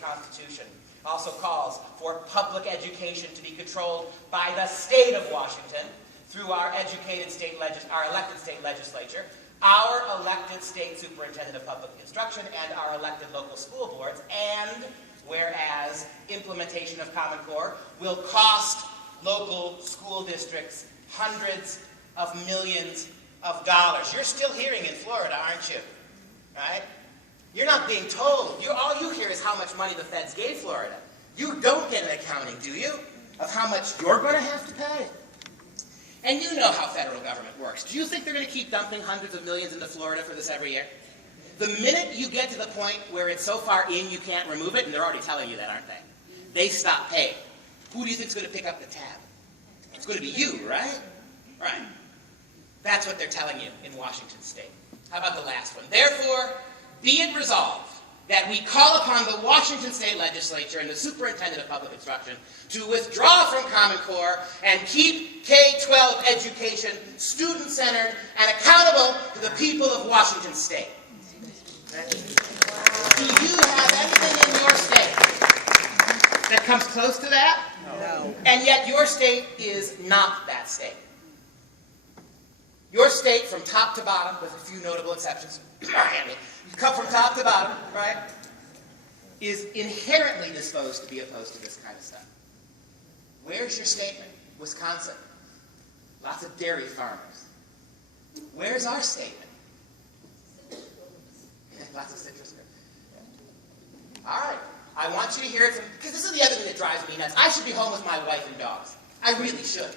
state constitution also calls for public education to be controlled by the state of Washington through our elected state legislature, our elected state superintendent of public instruction, and our elected local school boards. And whereas implementation of Common Core will cost local school districts hundreds of millions of dollars. You're still hearing in Florida, aren't you? Right? You're not being told. All you hear is how much money the feds gave Florida. You don't get an accounting, do you, of how much you're going to have to pay? And you know how federal government works. Do you think they're going to keep dumping hundreds of millions into Florida for this every year? The minute you get to the point where it's so far in you can't remove it, and they're already telling you that, aren't they stop paying. Who do you think is going to pick up the tab? It's going to be you, right? Right. That's what they're telling you in Washington State. How about the last one? Therefore, be it resolved that we call upon the Washington State Legislature and the Superintendent of Public Instruction to withdraw from Common Core and keep K-12 education student-centered and accountable to the people of Washington State. Do you have anything in your state that comes close to that? No. And yet your state is not that state. Your state, from top to bottom, with a few notable exceptions, Marianna, you come from top to bottom, right, is inherently disposed to be opposed to this kind of stuff. Where's your statement? Wisconsin. Lots of dairy farmers. Where's our statement? Lots of citrus fruit. All right. I want you to hear it from, because this is the other thing that drives me nuts. I should be home with my wife and dogs. I really should.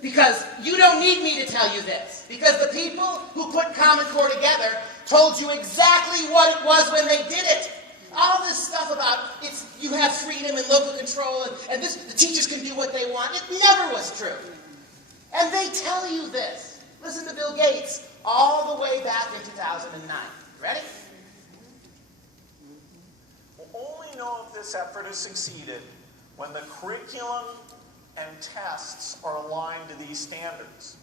Because you don't need me to tell you this. Because the people who put Common Core together told you exactly what it was when they did it. All this stuff about you have freedom and local control and the teachers can do what they want. It never was true. And they tell you this. Listen to Bill Gates all the way back in 2009. Ready? We'll only know if this effort has succeeded when the curriculum and tests are aligned to these standards.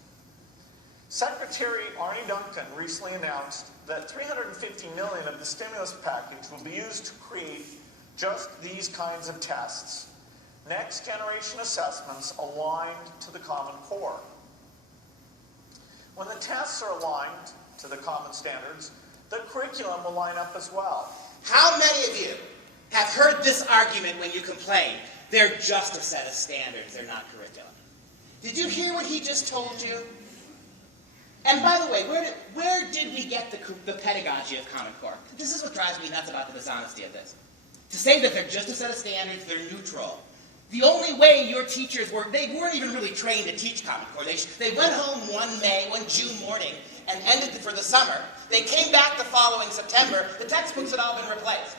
Secretary Arne Duncan recently announced that $350 million of the stimulus package will be used to create just these kinds of tests, next generation assessments aligned to the Common Core. When the tests are aligned to the common standards, the curriculum will line up as well. How many of you have heard this argument when you complain? They're just a set of standards, they're not curriculum. Did you hear what he just told you? And by the way, where did we get the pedagogy of Common Core? This is what drives me nuts about the dishonesty of this. To say that they're just a set of standards, they're neutral. The only way your teachers they weren't even really trained to teach Common Core. They went home one June morning and ended for the summer. They came back the following September. The textbooks had all been replaced.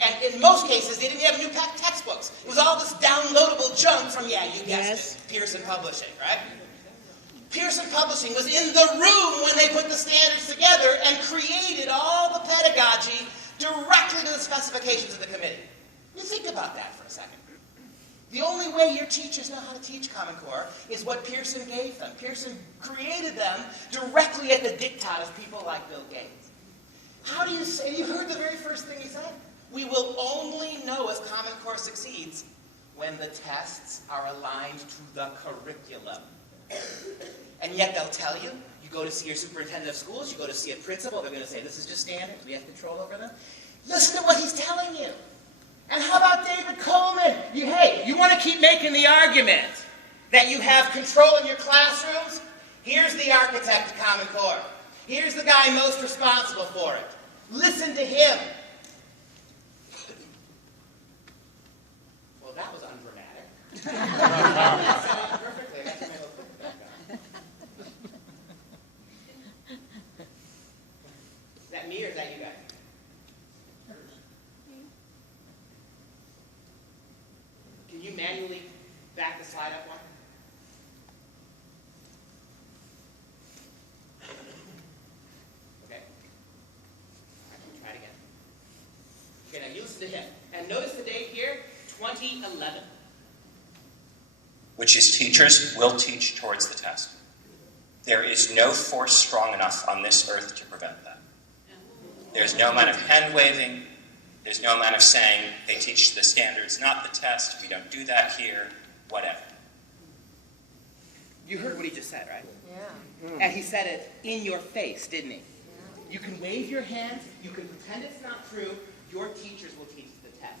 And in most cases, they didn't have new textbooks. It was all this downloadable junk from, you guessed it, Pearson Publishing, right? Pearson Publishing was in the room when they put the standards together and created all the pedagogy directly to the specifications of the committee. You think about that for a second. The only way your teachers know how to teach Common Core is what Pearson gave them. Pearson created them directly at the diktat of people like Bill Gates. How do you say, you heard the very first thing he said? We will only know if Common Core succeeds when the tests are aligned to the curriculum. And yet they'll tell you, you go to see your superintendent of schools, you go to see a principal, they're going to say, this is just standards, we have control over them. Listen to what he's telling you. And how about David Coleman? You want to keep making the argument that you have control in your classrooms? Here's the architect of Common Core. Here's the guy most responsible for it. Listen to him. Well, that was undramatic. That sounded perfectly. That's my little clip back on. Is that me or is that you guys? Can you manually back the slide up one? Okay. I can try it again. Okay, now you listen to him. And notice the date here, 2011. Which is teachers will teach towards the test. There is no force strong enough on this earth to prevent that. There's no amount of hand-waving, There's no amount of saying they teach the standards, not the test. We don't do that here, whatever. You heard what he just said, right? Yeah. And he said it in your face, didn't he? You can wave your hands, you can pretend it's not true, your teachers will teach the test.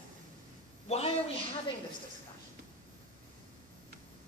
Why are we having this discussion?